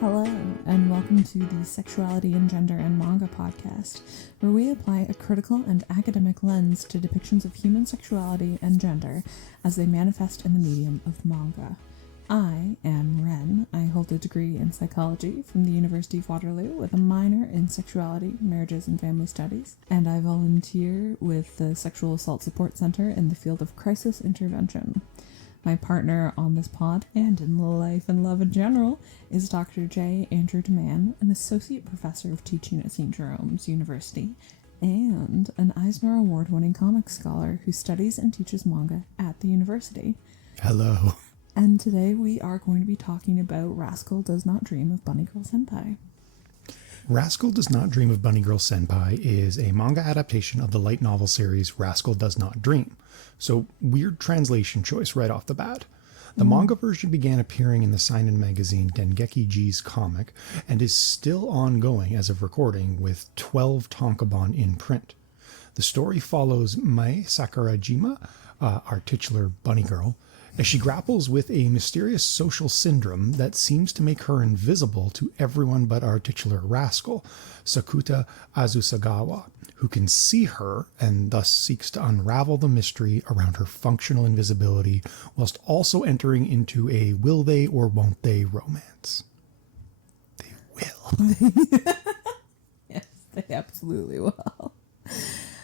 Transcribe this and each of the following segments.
Hello, and welcome to the Sexuality and Gender and Manga podcast, where we apply a critical and academic lens to depictions of human sexuality and gender as they manifest in the medium of manga. I am Ren. I hold a degree in psychology from the University of Waterloo with a minor in sexuality, marriages, and family studies, and I volunteer with the Sexual Assault Support Center in the field of crisis intervention. My partner on this pod, and in life and love in general, is Dr. J. Andrew DeMann, an associate professor of teaching at St. Jerome's University, and an Eisner Award-winning comics scholar who studies and teaches manga at the university. Hello. And today we are going to be talking about Rascal Does Not Dream of Bunny Girl Senpai. Rascal Does Not Dream of Bunny Girl Senpai is a manga adaptation of the light novel series Rascal Does Not Dream. So, weird translation choice right off the bat. The manga version began appearing in the seinen magazine Dengeki G's comic and is still ongoing as of recording with 12 tankobon in print. The story follows Mai Sakurajima, our titular bunny girl, as she grapples with a mysterious social syndrome that seems to make her invisible to everyone but our titular rascal, Sakuta Azusagawa, who can see her and thus seeks to unravel the mystery around her functional invisibility, whilst also entering into a will they or won't they romance. They will. Yes, they absolutely will.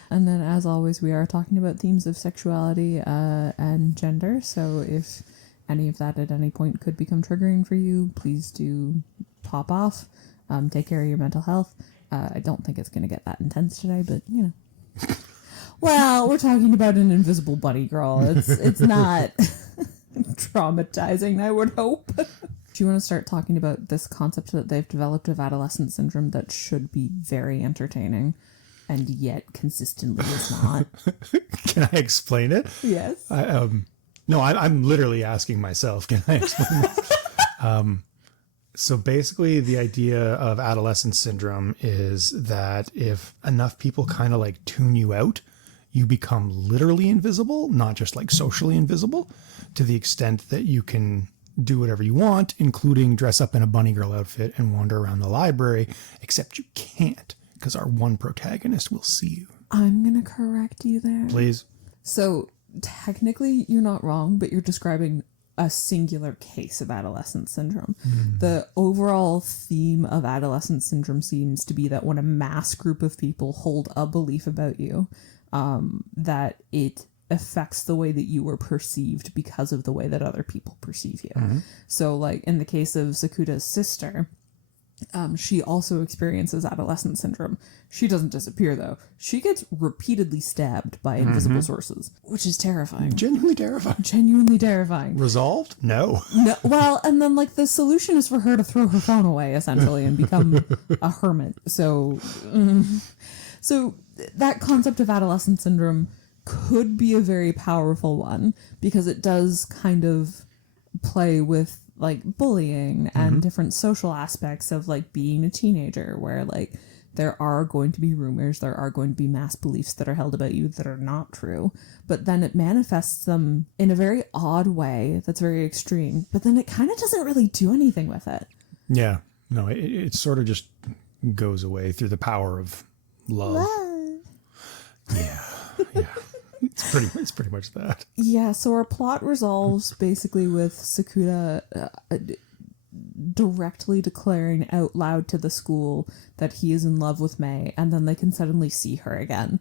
And then, as always, we are talking about themes of sexuality and gender, so if any of that at any point could become triggering for you, please do pop off. Take care of your mental health. I don't think it's going to get that intense today, but, you know. Well, we're talking about an invisible bunny girl. It's not traumatizing, I would hope. Do you want to start talking about this concept that they've developed of adolescent syndrome that should be very entertaining? And yet consistently is not. Can I explain it? Yes. No, I'm literally asking myself, can I explain this? So basically the idea of adolescent syndrome is that if enough people kind of like tune you out, you become literally invisible, not just like socially invisible, to the extent that you can do whatever you want, including dress up in a bunny girl outfit and wander around the library, except you can't. Because our one protagonist will see you. I'm going to correct you there. Please. So, technically, you're not wrong, but you're describing a singular case of adolescent syndrome. The overall theme of adolescent syndrome seems to be that when a mass group of people hold a belief about you, that it affects the way that you are perceived because of the way that other people perceive you. So, like, in the case of Sakuta's sister, she also experiences adolescent syndrome. She doesn't disappear, though. She gets repeatedly stabbed by invisible sources, which is terrifying. Genuinely terrifying. Genuinely terrifying. Resolved? No. No. Well, and then, like, the solution is for her to throw her phone away, essentially, and become a hermit. So that concept of adolescent syndrome could be a very powerful one, because it does kind of play with like bullying and different social aspects of like being a teenager, where like there are going to be rumors, there are going to be mass beliefs that are held about you that are not true, but then it manifests them in a very odd way that's very extreme, but then it kind of doesn't really do anything with it. Yeah. No, it sort of just goes away through the power of love. Yeah. Yeah. It's pretty much that. Yeah, so our plot resolves basically with Sakuta directly declaring out loud to the school that he is in love with May, and then they can suddenly see her again.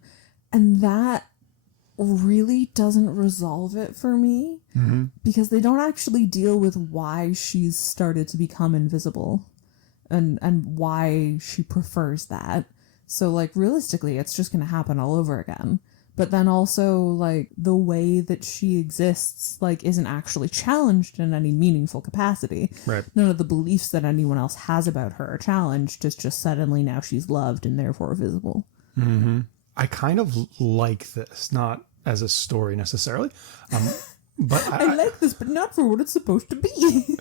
And that really doesn't resolve it for me, because they don't actually deal with why she's started to become invisible and why she prefers that. So, like, realistically, it's just going to happen all over again. But then also, like, the way that she exists, like, isn't actually challenged in any meaningful capacity. Right. None of the beliefs that anyone else has about her are challenged. It's just suddenly now she's loved and therefore visible. I kind of like this, not as a story necessarily. But I like this, but not for what it's supposed to be.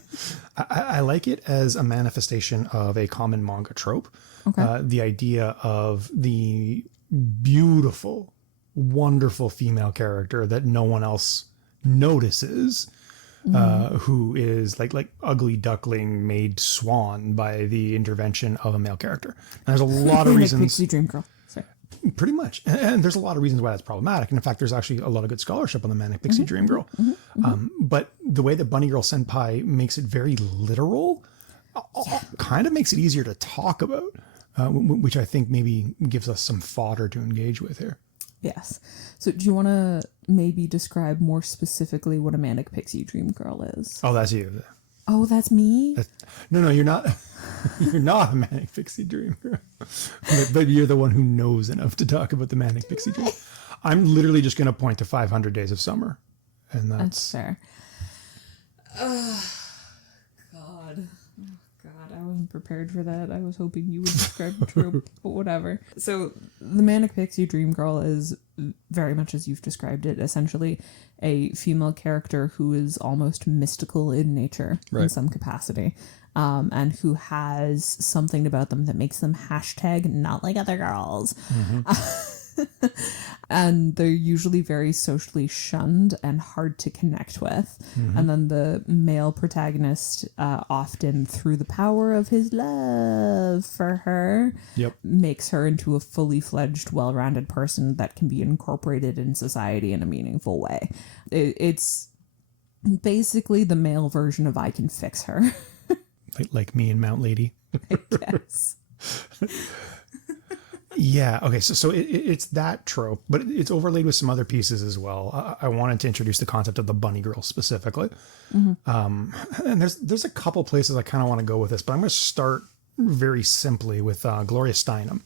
I like it as a manifestation of a common manga trope. Okay. The idea of the beautiful, wonderful female character that no one else notices, who is like ugly duckling made swan by the intervention of a male character. And there's a lot of reasons. Pixie Dream Girl. Sorry. Pretty much. And there's a lot of reasons why that's problematic. And in fact, there's actually a lot of good scholarship on the Manic Pixie Dream Girl. But the way that Bunny Girl Senpai makes it very literal kind of makes it easier to talk about, which I think maybe gives us some fodder to engage with here. Yes. So do you want to maybe describe more specifically what a Manic Pixie Dream Girl is? Oh, that's you. Oh, that's me? No, you're not. You're not a Manic Pixie Dream Girl. But you're the one who knows enough to talk about the Manic Pixie Dream. I'm literally just going to point to 500 Days of Summer. And that's fair. God. I wasn't prepared for that. I was hoping you would describe the trope, but whatever. So the Manic Pixie Dream Girl is very much as you've described it, essentially a female character who is almost mystical in nature in some capacity, and who has something about them that makes them hashtag not like other girls. And they're usually very socially shunned and hard to connect with. And then the male protagonist, often through the power of his love for her, makes her into a fully fledged, well-rounded person that can be incorporated in society in a meaningful way. It's basically the male version of I Can Fix Her. like me and Mount Lady. I guess. Yeah. Okay. So it's that trope, but it's overlaid with some other pieces as well. I wanted to introduce the concept of the bunny girl specifically. And there's a couple places I kind of want to go with this, but I'm going to start very simply with Gloria Steinem.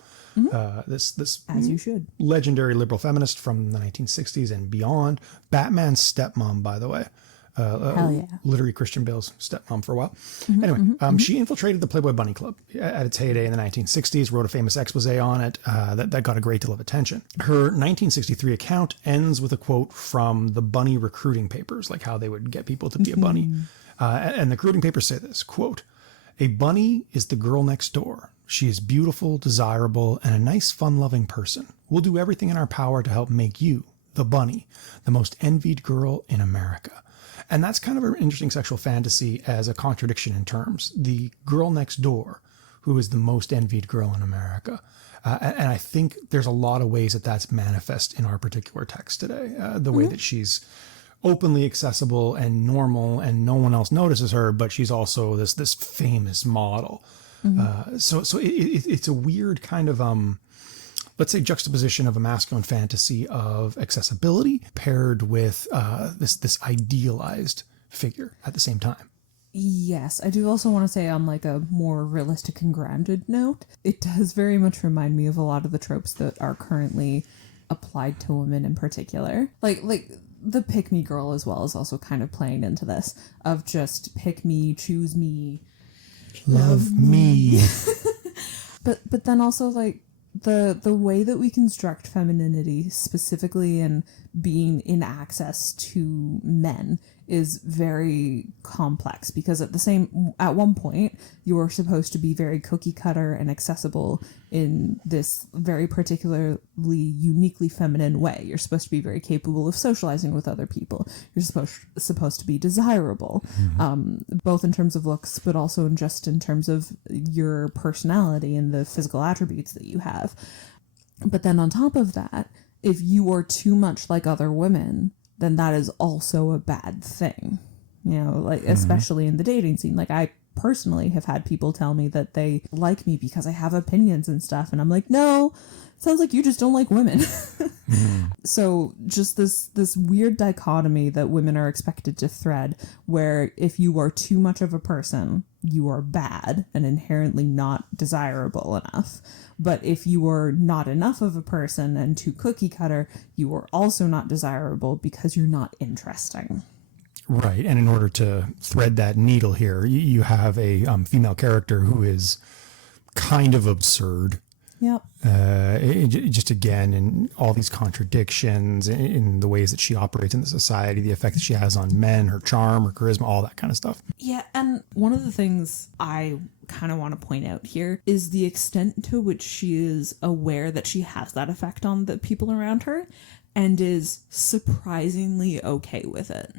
This as you should, legendary liberal feminist from the 1960s and beyond. Batman's stepmom, by the way. Hell yeah. Literary Christian Bale's stepmom for a while. She infiltrated the Playboy Bunny Club at its heyday in the 1960s, wrote a famous expose on it that got a great deal of attention. Her 1963 account ends with a quote from the bunny recruiting papers, like how they would get people to be a bunny. And the recruiting papers say this, quote, "A bunny is the girl next door. She is beautiful, desirable, and a nice, fun-loving person. We'll do everything in our power to help make you, the bunny, the most envied girl in America." And that's kind of an interesting sexual fantasy as a contradiction in terms. The girl next door, who is the most envied girl in America. And I think there's a lot of ways that that's manifest in our particular text today. The way that she's openly accessible and normal and no one else notices her, but she's also this famous model. So it's a weird kind of... let's say juxtaposition of a masculine fantasy of accessibility paired with this idealized figure at the same time. Yes, I do also want to say on like a more realistic and grounded note, it does very much remind me of a lot of the tropes that are currently applied to women in particular. Like the pick me girl as well is also kind of playing into this of just pick me, choose me, love me. but then also like the way that we construct femininity specifically in being in access to men is very complex because at one point you're supposed to be very cookie cutter and accessible in this very particularly uniquely feminine way. You're supposed to be very capable of socializing with other people. You're supposed to be desirable, both in terms of looks, but also in terms of your personality and the physical attributes that you have. But then on top of that, if you are too much like other women, then that is also a bad thing, like especially in the dating scene. Like I personally have had people tell me that they like me because I have opinions and stuff. And I'm like, no, sounds like you just don't like women. So just this weird dichotomy that women are expected to thread where if you are too much of a person, you are bad and inherently not desirable enough. But if you are not enough of a person and too cookie cutter, you are also not desirable because you're not interesting. Right. And in order to thread that needle here, you have a female character who is kind of absurd. Yep. Just again, in all these contradictions, in the ways that she operates in the society, the effect that she has on men, her charm, her charisma, all that kind of stuff. Yeah, and one of the things I kind of want to point out here is the extent to which she is aware that she has that effect on the people around her and is surprisingly okay with it.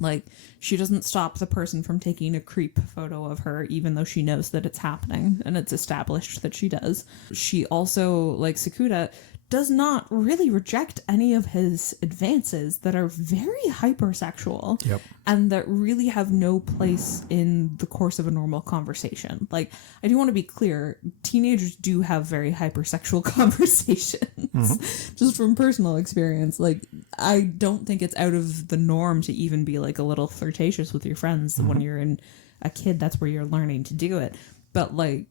Like, she doesn't stop the person from taking a creep photo of her, even though she knows that it's happening and it's established that she does. She also, like Sakuda, does not really reject any of his advances that are very hypersexual. Yep. And that really have no place in the course of a normal conversation. Like, I do want to be clear, teenagers do have very hypersexual conversations. Just from personal experience. Like, I don't think it's out of the norm to even be like a little flirtatious with your friends when you're a kid. That's where you're learning to do it. But like,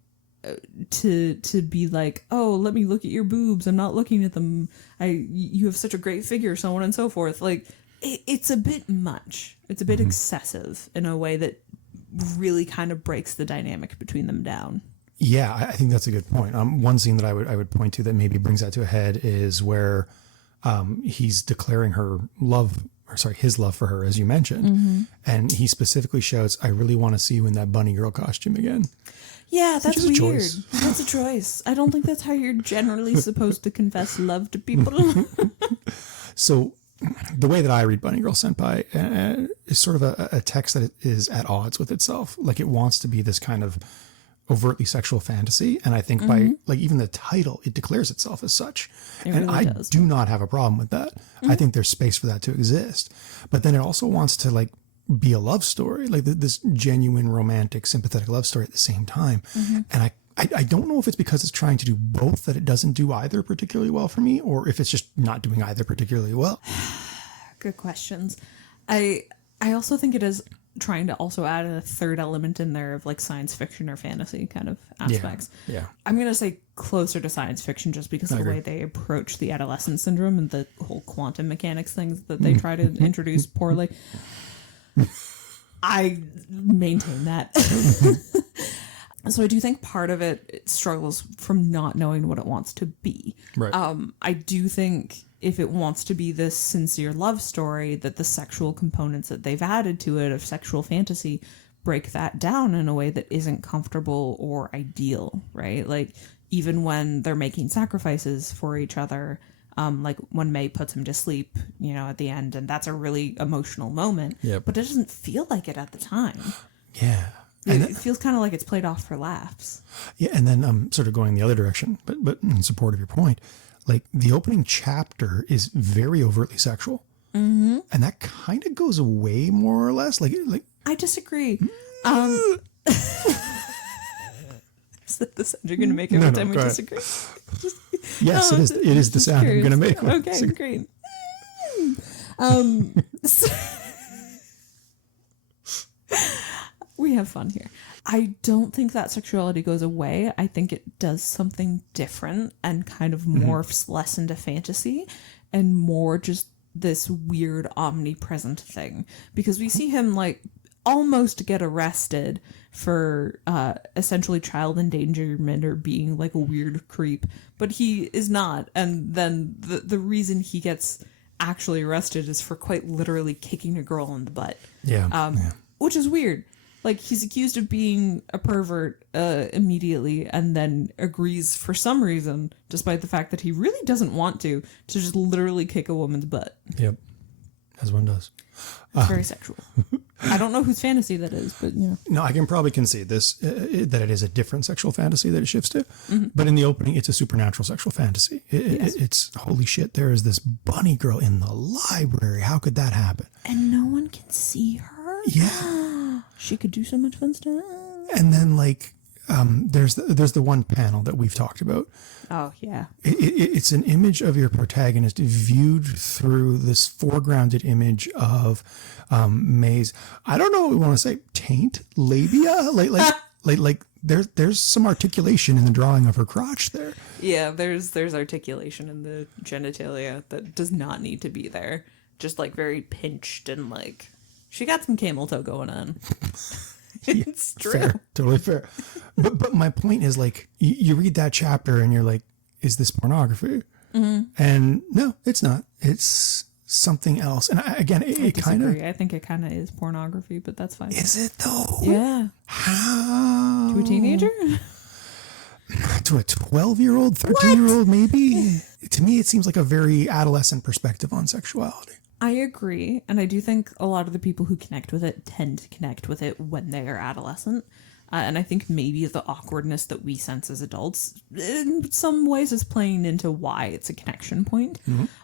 to be like, oh, let me look at your boobs, I'm not looking at them, you have such a great figure, so on and so forth, like, it's a bit much. It's a bit excessive in a way that really kind of breaks the dynamic between them down. Yeah, I think that's a good point. One scene that I would point to that maybe brings that to a head is where he's declaring his love for her, as you mentioned, and he specifically shouts, "I really want to see you in that bunny girl costume again." Yeah, that's weird. Choice. That's a choice. I don't think that's how you're generally supposed to confess love to people. So the way that I read Bunny Girl Senpai is sort of a text that is at odds with itself. Like, it wants to be this kind of overtly sexual fantasy. And I think by like even the title, it declares itself as such. It and really I does. do not have a problem with that. I think there's space for that to exist. But then it also wants to like be a love story, like this genuine, romantic, sympathetic love story at the same time. And I don't know if it's because it's trying to do both that it doesn't do either particularly well for me, or if it's just not doing either particularly well. Good questions. I also think it is trying to also add a third element in there of like science fiction or fantasy kind of aspects. Yeah. I'm going to say closer to science fiction just because of the way they approach the adolescent syndrome and the whole quantum mechanics things that they try to introduce poorly. I maintain that. So I do think part of it struggles from not knowing what it wants to be. Right. I do think if it wants to be this sincere love story, that the sexual components that they've added to it of sexual fantasy break that down in a way that isn't comfortable or ideal, right? Like, even when they're making sacrifices for each other, like when May puts him to sleep, you know, at the end, and that's a really emotional moment. Yep. But it doesn't feel like it at the time. Yeah. It feels kind of like it's played off for laughs. Yeah, and then I'm sort of going the other direction, but in support of your point, like the opening chapter is very overtly sexual, and that kind of goes away more or less. Like I disagree. Is that the sound you're going to make every time we disagree? Yes, it is. It is the sound I'm going to make. Okay, great. We have fun here. I don't think that sexuality goes away. I think it does something different and kind of morphs less into fantasy and more just this weird omnipresent thing. Because we see him like almost get arrested for essentially child endangerment or being like a weird creep, but he is not. And then the reason he gets actually arrested is for quite literally kicking a girl in the butt. Yeah. Which is weird. Like, he's accused of being a pervert immediately and then agrees for some reason, despite the fact that he really doesn't want to just literally kick a woman's butt. Yep. As one does. It's very sexual. I don't know whose fantasy that is, but, you know. No, I can probably concede this, that it is a different sexual fantasy that it shifts to. But in the opening, it's a supernatural sexual fantasy. It's, holy shit, there is this bunny girl in the library. How could that happen? And no one can see her? Yeah. She could do so much fun stuff. And then, like, there's the one panel that we've talked about. Oh, yeah. It's an image of your protagonist viewed through this foregrounded image of May's, I don't know what we want to say, taint, labia? Like there's some articulation in the drawing of her crotch there. Yeah, there's articulation in the genitalia that does not need to be there. Just, like, very pinched and, like, she got some camel toe going on. It's true. Fair, totally fair. But my point is, like, you read that chapter and you're like, is this pornography? And no, it's not. It's something else. And again, it kind of... I think it kind of is pornography, but that's fine. Is it though? Yeah. How? To a teenager? To a 12-year-old, 13-year-old, maybe? To me, it seems like a very adolescent perspective on sexuality. I agree. And I do think a lot of the people who connect with it tend to connect with it when they are adolescent. And I think maybe the awkwardness that we sense as adults in some ways is playing into why it's a connection point.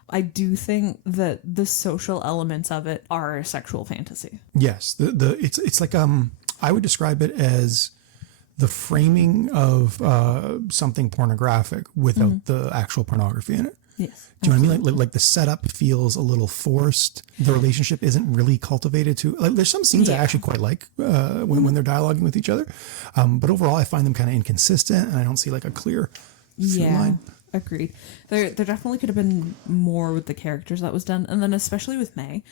I do think that the social elements of it are a sexual fantasy. Yes, it's like I would describe it as the framing of something pornographic without the actual pornography in it. Yes. Do you know what I mean? Like the setup feels a little forced. The relationship isn't really cultivated to. Like, there's some scenes I actually quite like when they're dialoguing with each other, but overall I find them kind of inconsistent, and I don't see like a clear through line. Agreed. There definitely could have been more with the characters that was done, and then especially with May.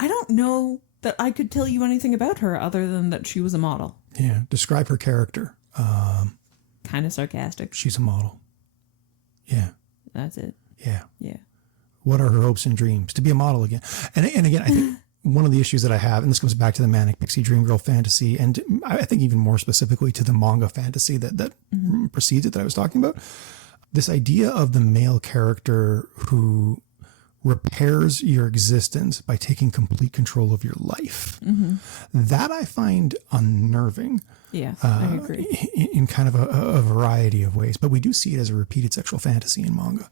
I don't know that I could tell you anything about her other than that she was a model. Yeah, describe her character. Kind of sarcastic. She's a model. Yeah. That's it. Yeah. Yeah. What are her hopes and dreams? To be a model again. And again, I think one of the issues that I have, and this comes back to the manic pixie dream girl fantasy, and I think even more specifically to the manga fantasy that precedes it that I was talking about, this idea of the male character who repairs your existence by taking complete control of your life. That I find unnerving. Yeah, I agree. In kind of a variety of ways. But we do see it as a repeated sexual fantasy in manga.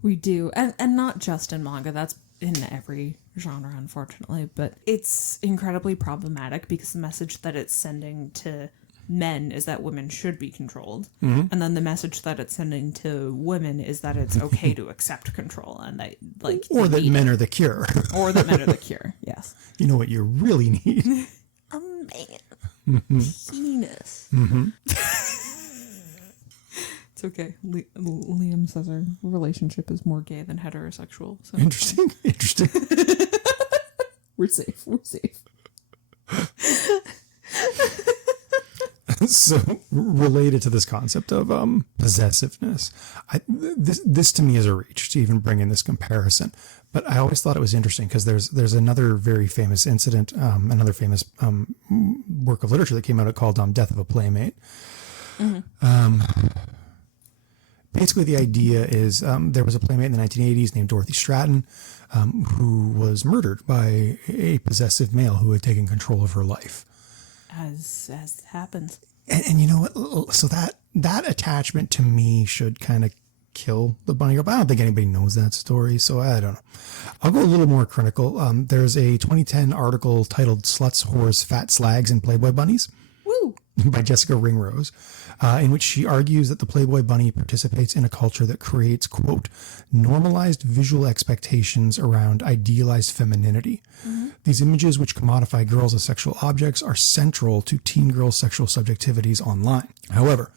We do. And not just in manga. That's in every genre, unfortunately. But it's incredibly problematic because the message that it's sending to men is that women should be controlled. And then the message that it's sending to women is that it's okay to accept control. And that, like, or that men are the cure. Or that men are the cure, yes. You know what you really need? A man. Penis. It's okay. Liam says our relationship is more gay than heterosexual. So Interesting. we're safe. So related to this concept of possessiveness, this to me is a reach to even bring in this comparison. But I always thought it was interesting because there's another very famous incident, another famous work of literature that came out called Death of a Playmate. Basically, the idea is there was a playmate in the 1980s named Dorothy Stratton who was murdered by a possessive male who had taken control of her life. As happens. And you know what? So that attachment to me should kind of kill the bunny girl. But I don't think anybody knows that story, so I don't know. I'll go a little more critical. There's a 2010 article titled "Sluts, Whores, Fat Slags, and Playboy Bunnies." Woo! By Jessica Ringrose, in which she argues that the Playboy bunny participates in a culture that creates, quote, normalized visual expectations around idealized femininity. These images, which commodify girls as sexual objects, are central to teen girls' sexual subjectivities online. However,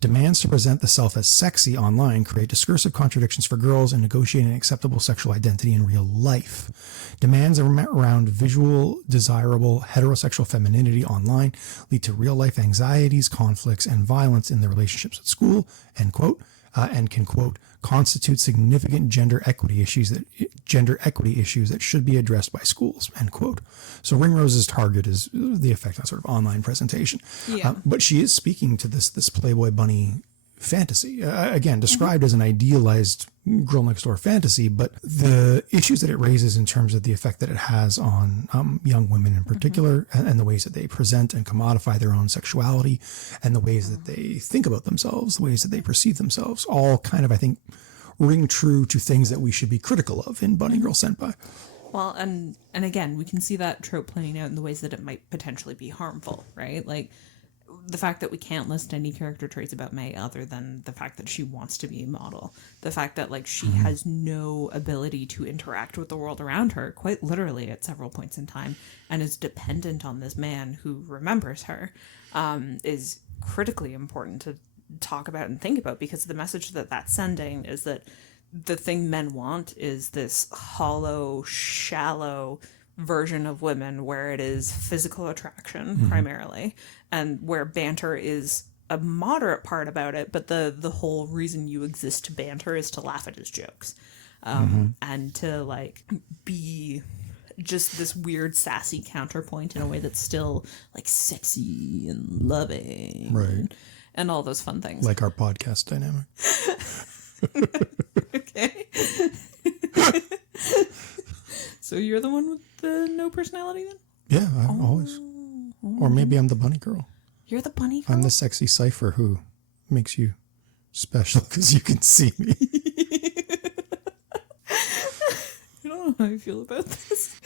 demands to present the self as sexy online create discursive contradictions for girls in negotiating an acceptable sexual identity in real life. Demands around visual, desirable, heterosexual femininity online lead to real-life anxieties, conflicts, and violence in their relationships at school, end quote, and can, quote, constitute significant gender equity issues that should be addressed by schools, end quote. So Ringrose's target is the effect on sort of online presentation. Yeah. But she is speaking to this Playboy bunny fantasy, again, described as an idealized girl next door fantasy, but the issues that it raises in terms of the effect that it has on young women in particular, and the ways that they present and commodify their own sexuality, and the ways that they think about themselves, the ways that they perceive themselves, all kind of, I think, ring true to things that we should be critical of in bunny girl senpai. Well, and again, we can see that trope playing out in the ways that it might potentially be harmful, right? Like, the fact that we can't list any character traits about May other than the fact that she wants to be a model. The fact that, like, she has no ability to interact with the world around her, quite literally at several points in time, and is dependent on this man who remembers her, is critically important to talk about and think about, because the message that that's sending is that the thing men want is this hollow, shallow version of women where it is physical attraction primarily, and where banter is a moderate part about it, but the whole reason you exist to banter is to laugh at his jokes, and to, like, be just this weird sassy counterpoint in a way that's still, like, sexy and loving, right, and all those fun things, like our podcast dynamic. Okay. So So you're the one with the no personality then? Yeah, I always. Or maybe I'm the bunny girl. You're the bunny girl? I'm the sexy cipher who makes you special because you can see me. I don't know how I feel about this.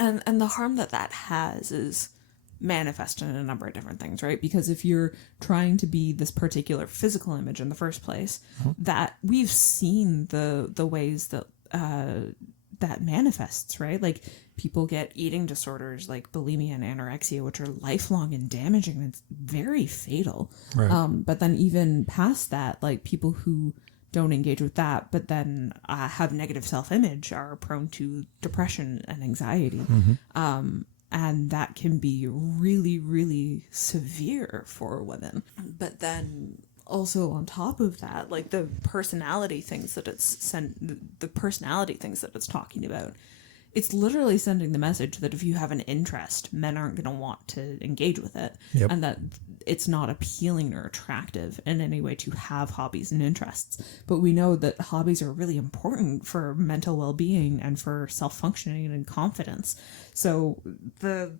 And the harm that has is manifested in a number of different things, right? Because if you're trying to be this particular physical image in the first place, that we've seen the ways that that manifests, right? Like people get eating disorders like bulimia and anorexia, which are lifelong and damaging, and it's very fatal. Right. But then even past that, like people who don't engage with that, but then have negative self-image are prone to depression and anxiety. And that can be really, really severe for women. But then also on top of that, like the personality things that it's talking about, it's literally sending the message that if you have an interest, men aren't going to want to engage with it. Yep. And that it's not appealing or attractive in any way to have hobbies and interests. But we know that hobbies are really important for mental well-being and for self-functioning and confidence. So the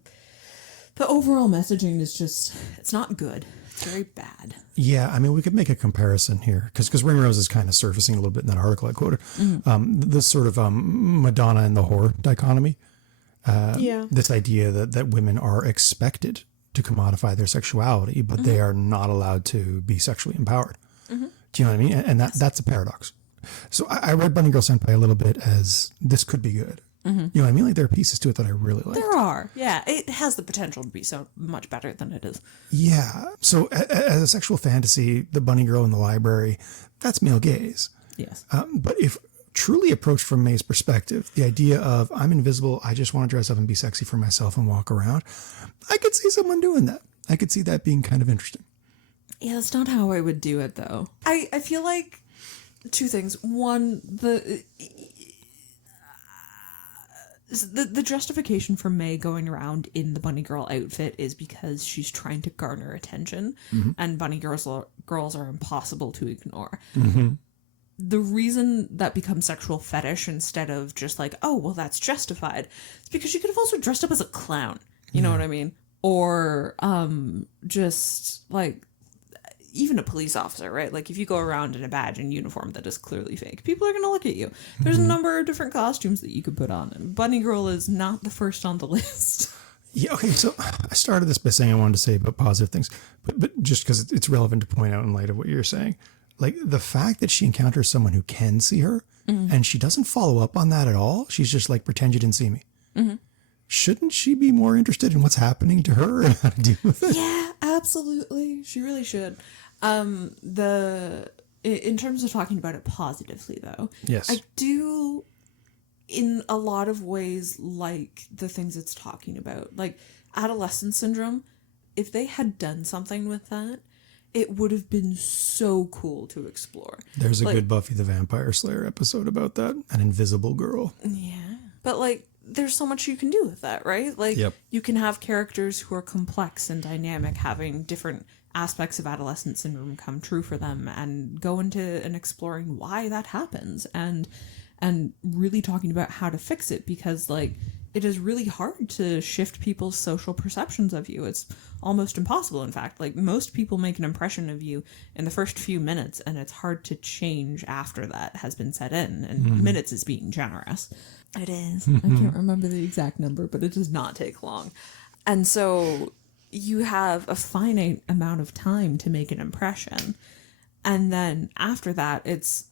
overall messaging is just, it's not good. It's very bad. Yeah, I mean, we could make a comparison here because Ringrose is kind of surfacing a little bit in that article I quoted. This sort of Madonna and the whore dichotomy. This idea that women are expected to commodify their sexuality, but they are not allowed to be sexually empowered. Do you know what I mean? And that's a paradox. So I read Bunny Girl Senpai a little bit as this could be good. You know what I mean? Like there are pieces to it that I really like. There are. Yeah. It has the potential to be so much better than it is. Yeah. So as a sexual fantasy, the bunny girl in the library, that's male gaze. Yes. But if truly approached from May's perspective, the idea of I'm invisible, I just want to dress up and be sexy for myself and walk around, I could see someone doing that. I could see that being kind of interesting. Yeah, that's not how I would do it, though. I feel like two things. One, the justification for May going around in the bunny girl outfit is because she's trying to garner attention, and bunny girls are impossible to ignore. The reason that becomes sexual fetish instead of just like, oh, well, that's justified, is because you could have also dressed up as a clown. You know what I mean? Or just like even a police officer, right? Like if you go around in a badge and uniform that is clearly fake, people are going to look at you. There's a number of different costumes that you could put on. And bunny girl is not the first on the list. Yeah, okay, so I started this by saying I wanted to say about positive things, but just because it's relevant to point out in light of what you're saying, like the fact that she encounters someone who can see her and she doesn't follow up on that at all. She's just like, pretend you didn't see me. Shouldn't she be more interested in what's happening to her and how to deal with it? Yeah, absolutely. She really should. In terms of talking about it positively, though, Yes. I do, in a lot of ways, like the things it's talking about. Like adolescent syndrome, if they had done something with that, it would have been so cool to explore. There's a good Buffy the Vampire Slayer episode about that, an invisible girl. Yeah. But like, there's so much you can do with that, right? Like, you can have characters who are complex and dynamic, having different aspects of adolescent syndrome come true for them, and go into and exploring why that happens, and really talking about how to fix it, because like it is really hard to shift people's social perceptions of you. It's almost impossible, in fact. Like most people make an impression of you in the first few minutes, and it's hard to change after that has been set in, and minutes is being generous. It is. I can't remember the exact number, but it does not take long. And so you have a finite amount of time to make an impression. And then after that, it's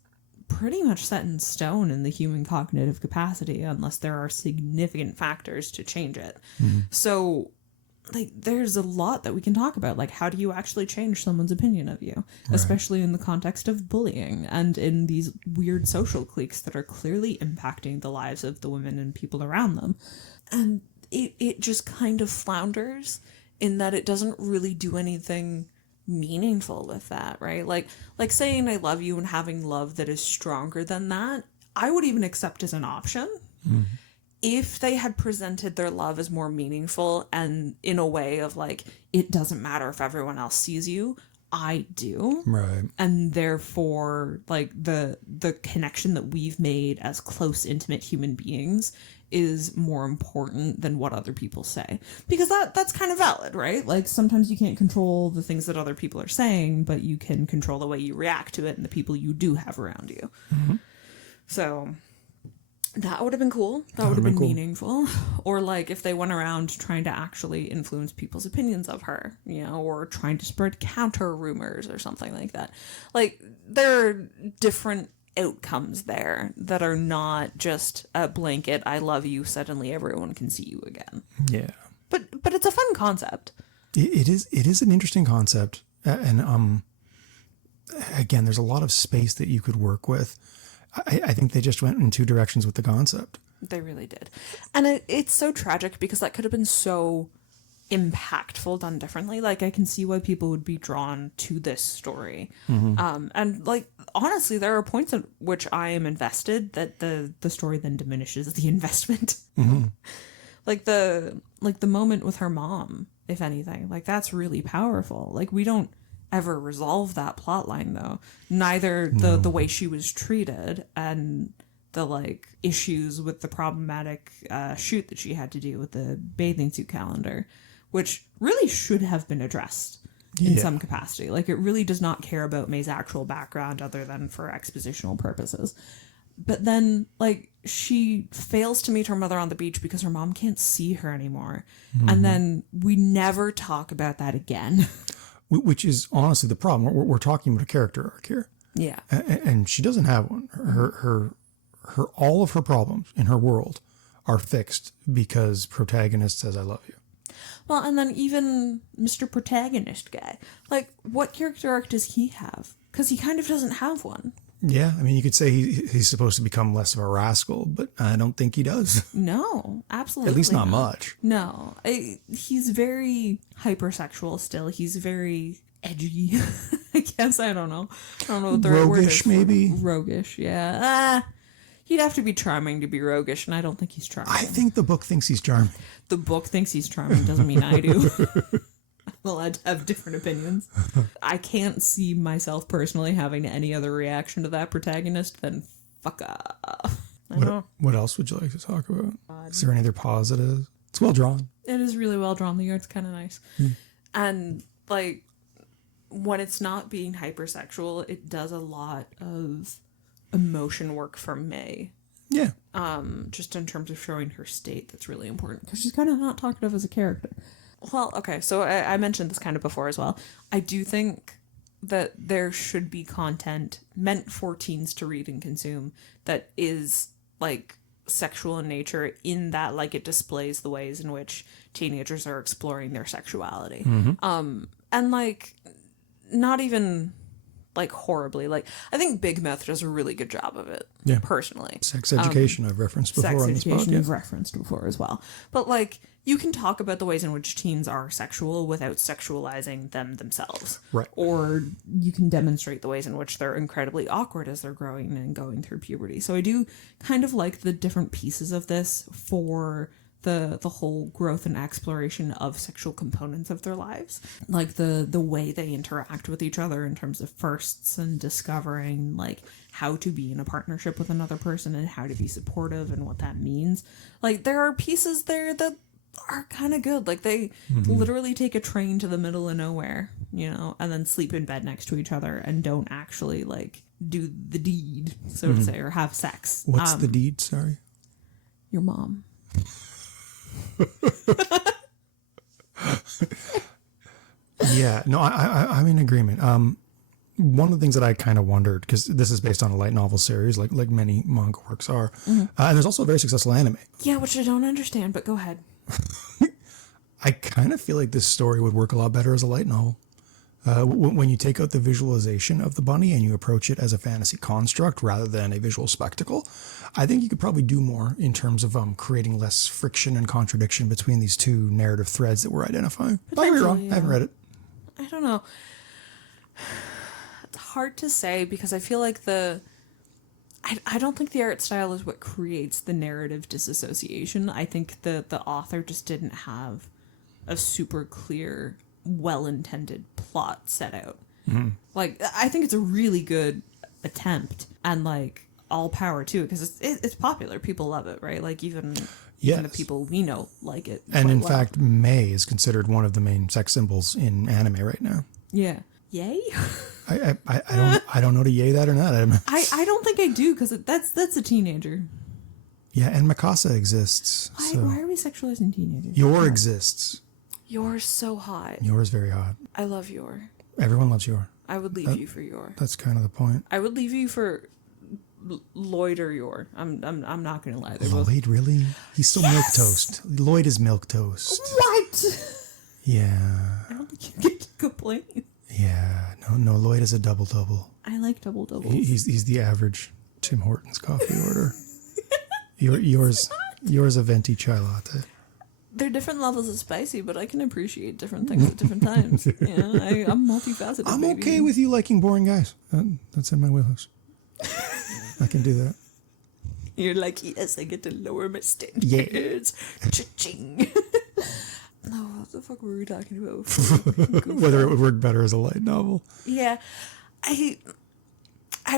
pretty much set in stone in the human cognitive capacity, unless there are significant factors to change it. So like there's a lot that we can talk about. Like, how do you actually change someone's opinion of you, especially in the context of bullying and in these weird social cliques that are clearly impacting the lives of the women and people around them. And it just kind of flounders in that it doesn't really do anything meaningful with that, right? Like saying I love you and having love that is stronger than that, I would even accept as an option. If they had presented their love as more meaningful and in a way of like, it doesn't matter if everyone else sees you, I do. Right. And therefore, like, the connection that we've made as close, intimate human beings is more important than what other people say. Because that's kind of valid, right? Like, sometimes you can't control the things that other people are saying, but you can control the way you react to it and the people you do have around you. Mm-hmm. So that would have been cool. That would have been cool. Meaningful. Or, like, if they went around trying to actually influence people's opinions of her, you know, or trying to spread counter rumors or something like that. Like, there are different outcomes there that are not just a blanket, I love you, suddenly everyone can see you again. Yeah. But it's a fun concept. It is an interesting concept. And again, there's a lot of space that you could work with. I think they just went in two directions with the concept. They really did. And it's so tragic because that could have been so impactful done differently. Like, I can see why people would be drawn to this story. Mm-hmm. And, like, honestly, there are points at which I am invested that the story then diminishes the investment. Mm-hmm. like the moment with her mom, if anything, like, that's really powerful. Like, we don't ever resolve that plot line, though. Neither the way she was treated and the, like, issues with the problematic shoot that she had to do with the bathing suit calendar, which really should have been addressed in some capacity. Like, it really does not care about May's actual background other than for expositional purposes. But then, like, she fails to meet her mother on the beach because her mom can't see her anymore. Mm-hmm. And then we never talk about that again. Which is honestly the problem. We're talking about a character arc here. Yeah. And she doesn't have one. Her all of her problems in her world are fixed because protagonist says, I love you. Well, and then even Mr. Protagonist guy, like, what character arc does he have? Because he kind of doesn't have one. Yeah, I mean, you could say he's supposed to become less of a rascal, but I don't think he does. No, absolutely At least not much. No, he's very hypersexual still. He's very edgy, I guess. I don't know what the right word is. Roguish, maybe? Roguish, yeah. He'd have to be charming to be roguish, and I don't think he's charming. I think the book thinks he's charming. The book thinks he's charming doesn't mean I do. Well, I'd have different opinions. I can't see myself personally having any other reaction to that protagonist than fuck off. What else would you like to talk about? Is there any other positives? It's well drawn. It is really well drawn. The art's kind of nice. And, like, when it's not being hypersexual, it does a lot of emotion work for May. Yeah. Just in terms of showing her state, that's really important because she's kind of not talkative as a character. Well, okay, so I mentioned this kind of before as well. I do think that there should be content meant for teens to read and consume that is, like, sexual in nature, in that, like, it displays the ways in which teenagers are exploring their sexuality. Mm-hmm. And, like, not even, like, horribly. Like, I think Big Mouth does a really good job of it, personally. Sex education I've referenced before on this podcast. Sex education you've referenced before as well. But, like, you can talk about the ways in which teens are sexual without sexualizing them themselves. Right. Or you can demonstrate the ways in which they're incredibly awkward as they're growing and going through puberty. So I do kind of like the different pieces of this for the whole growth and exploration of sexual components of their lives. Like the way they interact with each other in terms of firsts and discovering, like, how to be in a partnership with another person and how to be supportive and what that means. Like, there are pieces there that are kind of good. Like, they literally take a train to the middle of nowhere, you know, and then sleep in bed next to each other and don't actually, like, do the deed, so to say, or have sex. What's the deed? Sorry. Your mom. Yeah, no, I'm in agreement. One of the things that I kind of wondered, because this is based on a light novel series, like many manga works are, and there's also a very successful anime. Yeah, which I don't understand, but go ahead. I kind of feel like this story would work a lot better as a light novel. When you take out the visualization of the bunny and you approach it as a fantasy construct rather than a visual spectacle, I think you could probably do more in terms of creating less friction and contradiction between these two narrative threads that we're identifying. I could be wrong. Yeah. I haven't read it. I don't know. It's hard to say because I feel like I don't think the art style is what creates the narrative disassociation. I think the author just didn't have a super clear, well-intended plot set out. Like, I think it's a really good attempt, and like all power to it, because it's popular. People love it, right? Like even the people we know like it. And in well. fact, May is considered one of the main sex symbols in anime right now. Yeah. Yay? I don't know to yay that or not. I don't think I do, because that's a teenager. Yeah, and Mikasa exists. Why are we sexualizing teenagers? Yor exists. Yor's so hot. Yor's very hot. I love Yor. Everyone loves Yor. I would leave you for Yor. That's kind of the point. I would leave you for Lloyd or Yor. I'm not gonna lie. Lloyd, really? He's still milk toast. Lloyd is milk toast. What? Yeah. I don't think you get to complain. Yeah. No. Lloyd is a double. I like double doubles. He's the average Tim Hortons coffee order. Yours a venti chai latte. They're different levels of spicy, but I can appreciate different things at different times. Yeah, I'm multifaceted. I'm baby. okay with you liking boring guys. That's in my wheelhouse. I can do that. You're like, yes, I get to lower my standards. Yeah. Cha-ching. No, what the fuck were we talking about before? Whether it would work better as a light novel. Yeah, I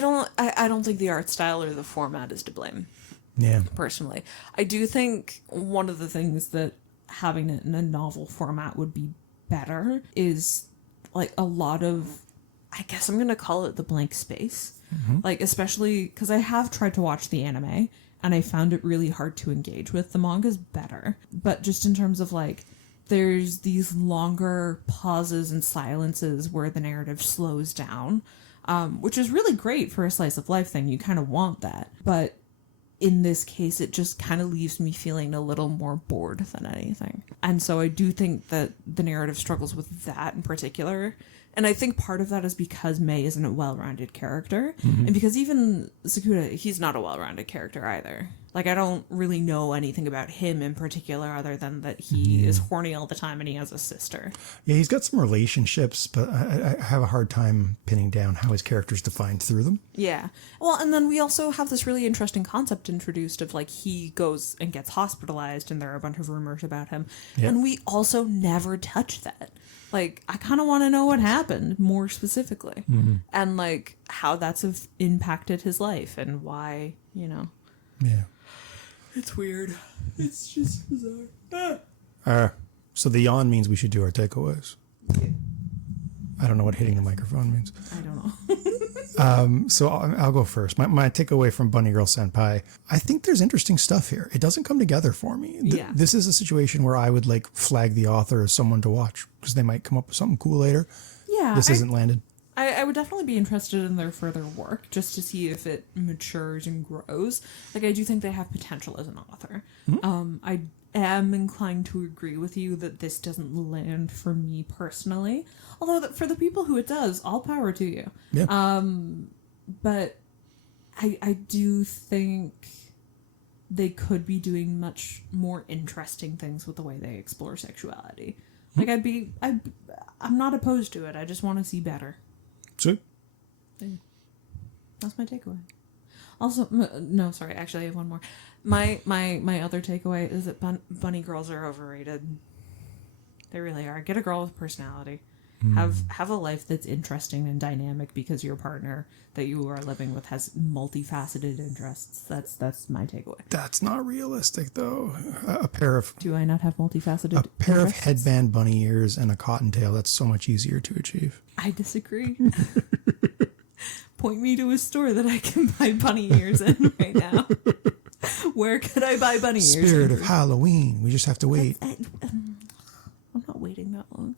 don't think the art style or the format is to blame. Yeah. Personally, I do think one of the things that having it in a novel format would be better is like a lot of, I guess I'm gonna call it the blank space. Like, especially because I have tried to watch the anime and I found it really hard to engage with. The manga's better, but just in terms of like, there's these longer pauses and silences where the narrative slows down, which is really great for a slice of life thing. You kind of want that, but in this case, it just kind of leaves me feeling a little more bored than anything. And so I do think that the narrative struggles with that in particular. And I think part of that is because May isn't a well-rounded character. And because even Sakuda, he's not a well-rounded character either. Like, I don't really know anything about him in particular other than that he is horny all the time and he has a sister. Yeah, he's got some relationships, but I have a hard time pinning down how his character's defined through them. Yeah. Well, and then we also have this really interesting concept introduced of, like, he goes and gets hospitalized and there are a bunch of rumors about him. Yeah. And we also never touch that. Like, I kind of want to know what happened more specifically. And, like, how that's impacted his life and why, you know. Yeah. It's weird. It's just bizarre. So the yawn means we should do our takeaways. I don't know what hitting the microphone means. I don't know. So I'll go first. My takeaway from Bunny Girl Senpai, I think there's interesting stuff here. It doesn't come together for me. Yeah. This is a situation where I would like flag the author as someone to watch because they might come up with something cool later. Yeah. This isn't landed. I would definitely be interested in their further work just to see if it matures and grows. Like, I do think they have potential as an author. I am inclined to agree with you that this doesn't land for me personally. Although for the people who it does, all power to you. Yeah. But I do think they could be doing much more interesting things with the way they explore sexuality. Like, I'm not opposed to it. I just want to see better. Sweet. That's my takeaway. Also, no, sorry. Actually, I have one more. My other takeaway is that bunny girls are overrated. They really are. Get a girl with personality. Have a life that's interesting and dynamic because your partner that you are living with has multifaceted interests. That's my takeaway. That's not realistic, though. A pair of headband bunny ears and a cottontail. That's so much easier to achieve. I disagree. Point me to a store that I can buy bunny ears in right now. Where could I buy bunny ears? Spirit of Halloween. We just have to wait. I'm not waiting that long.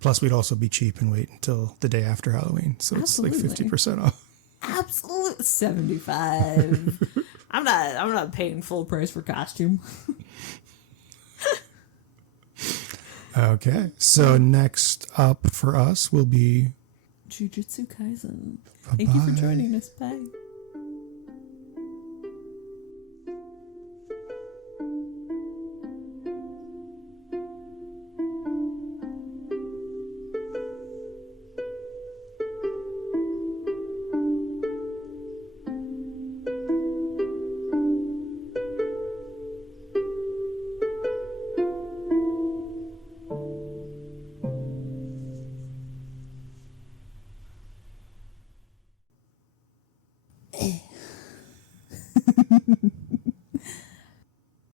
Plus, we'd also be cheap and wait until the day after Halloween. So Absolutely. It's like 50% off. Absolutely. 75. I'm not paying full price for costume. Okay. So next up for us will be Jujutsu Kaisen. Bye-bye. Thank you for joining us. Bye.